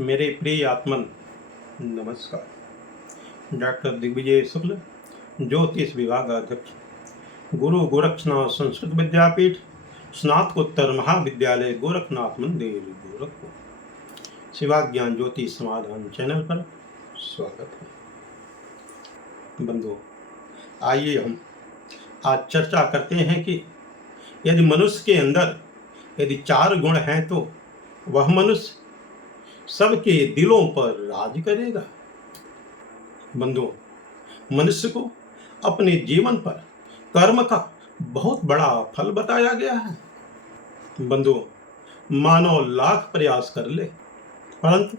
मेरे प्रिय आत्मन नमस्कार। डॉक्टर दिग्विजय शुक्ल, ज्योतिष विभाग अध्यक्ष, गुरु गोरक्षनाथ संस्कृत विद्यापीठ, स्नातकोत्तर महाविद्यालय गोरखनाथ मंदिर गोरखपुर। शिवाज्ञान ज्योति समाधान चैनल पर स्वागत है। बंधुओं, आइए हम आज चर्चा करते हैं कि यदि मनुष्य के अंदर यदि 4 गुण हैं तो वह मनुष्य सबके दिलों पर राज करेगा। बंधुओं, मनुष्य को अपने जीवन पर कर्म का बहुत बड़ा फल बताया गया है। बंधुओं, मानव लाख प्रयास कर ले परंतु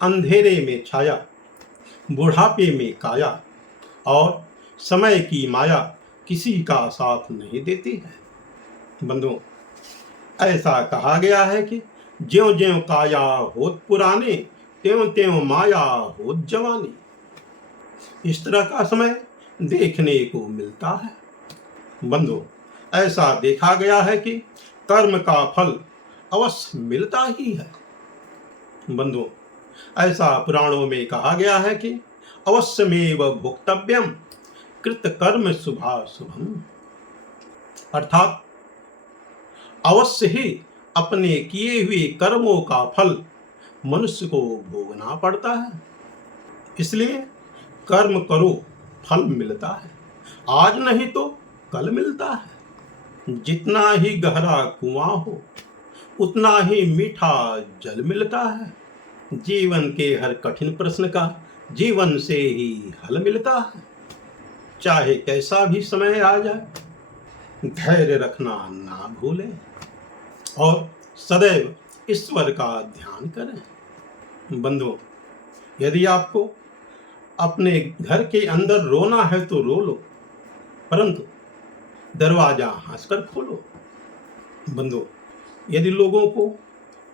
अंधेरे में छाया, बुढ़ापे में काया और समय की माया किसी का साथ नहीं देती है। बंधुओं, ऐसा कहा गया है कि ज्यों ज्यों काया होत पुराने, त्यों त्यों माया होत जवानी। इस तरह का समय देखने को मिलता है। बंधुओं, ऐसा देखा गया है कि कर्म का फल अवश्य मिलता ही है। बंधुओं, ऐसा पुराणों में कहा गया है कि अवश्यमेव भोक्तव्यम कृत कर्म शुभाशुभम, अर्थात अवश्य ही अपने किए हुए कर्मों का फल मनुष्य को भोगना पड़ता है। इसलिए कर्म करो, फल मिलता है। आज नहीं तो कल मिलता है। जितना ही गहरा कुआं हो उतना ही मीठा जल मिलता है। जीवन के हर कठिन प्रश्न का जीवन से ही हल मिलता है। चाहे कैसा भी समय आ जाए, धैर्य रखना ना भूलें और सदैव ईश्वर का ध्यान करें। बंधुओं, यदि आपको अपने घर के अंदर रोना है तो रो लो, परंतु दरवाजा हंसकर खोलो। बंधुओं, यदि लोगों को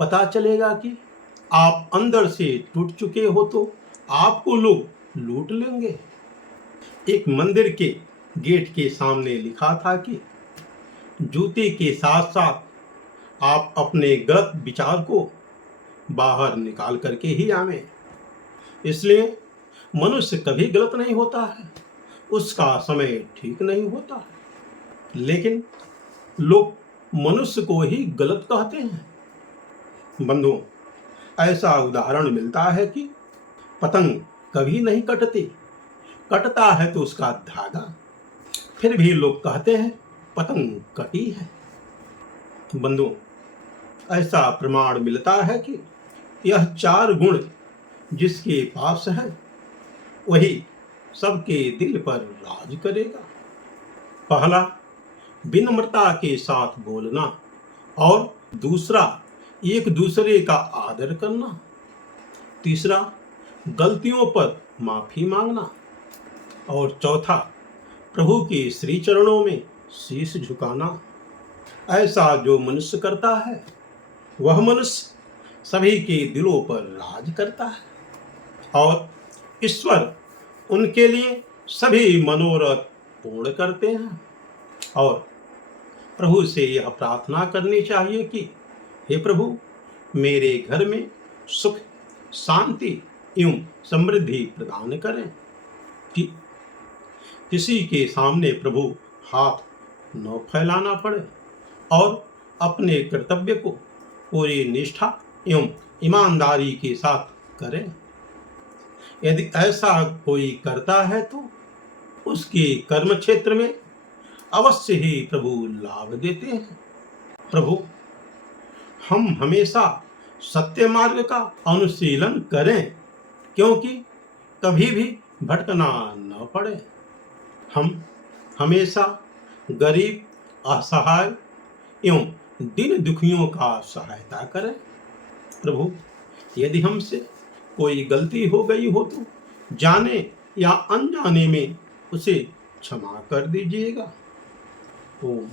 पता चलेगा कि आप अंदर से टूट चुके हो तो आपको लोग लूट लेंगे। एक मंदिर के गेट के सामने लिखा था कि जूते के साथ साथ आप अपने गलत विचार को बाहर निकाल करके ही आवें। इसलिए मनुष्य कभी गलत नहीं होता है, उसका समय ठीक नहीं होता है, लेकिन लोग मनुष्य को ही गलत कहते हैं। बंधुओं, ऐसा उदाहरण मिलता है कि पतंग कभी नहीं कटती, कटता है तो उसका धागा, फिर भी लोग कहते हैं पतंग कटी है। बंधुओं, ऐसा प्रमाण मिलता है कि यह 4 गुण जिसके पास है वही सबके दिल पर राज करेगा। पहला, विनम्रता के साथ बोलना और दूसरा, एक दूसरे का आदर करना। तीसरा, गलतियों पर माफी मांगना और चौथा, प्रभु के श्री चरणों में शीश झुकाना। ऐसा जो मनुष्य करता है वह मनुष्य सभी के दिलों पर राज करता है और ईश्वर उनके लिए सभी मनोरथ पूर्ण करते हैं। और प्रभु से यह प्रार्थना करनी चाहिए कि हे प्रभु, मेरे घर में सुख, शांति एवं समृद्धि प्रदान करें, कि किसी के सामने प्रभु हाथ न फैलाना पड़े और अपने कर्तव्य को पूरी निष्ठा एवं ईमानदारी के साथ करें। यदि ऐसा कोई करता है तो उसके कर्म क्षेत्र में अवश्य ही प्रभु लाभ देते हैं। प्रभु, हम हमेशा सत्य मार्ग का अनुशीलन करें, क्योंकि कभी भी भटकना न पड़े। हम हमेशा गरीब, असहाय एवं दिन दुखियों का सहायता करें। प्रभु, यदि हमसे कोई गलती हो गई हो तो जाने या अनजाने में उसे क्षमा कर दीजिएगा। ओम